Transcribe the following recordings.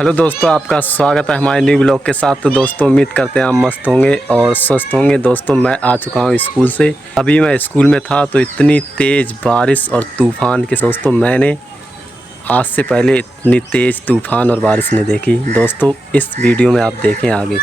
Hello दोस्तों, आपका स्वागत है हमारे न्यू ब्लॉग के साथ। तो दोस्तों उम्मीद करते हैं आप मस्त होंगे और स्वस्थ होंगे। दोस्तों मैं आ चुका हूँ स्कूल से। अभी मैं स्कूल में था तो इतनी तेज़ बारिश और तूफ़ान के दोस्तों मैंने आज से पहले इतनी तेज़ तूफ़ान और बारिश नहीं देखी। दोस्तों इस वीडियो में आप देखें आगे।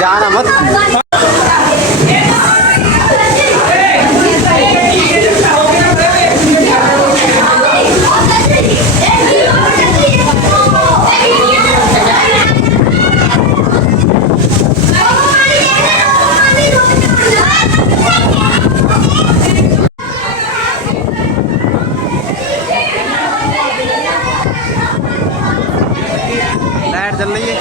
जाना मत। लाइट जल रही है।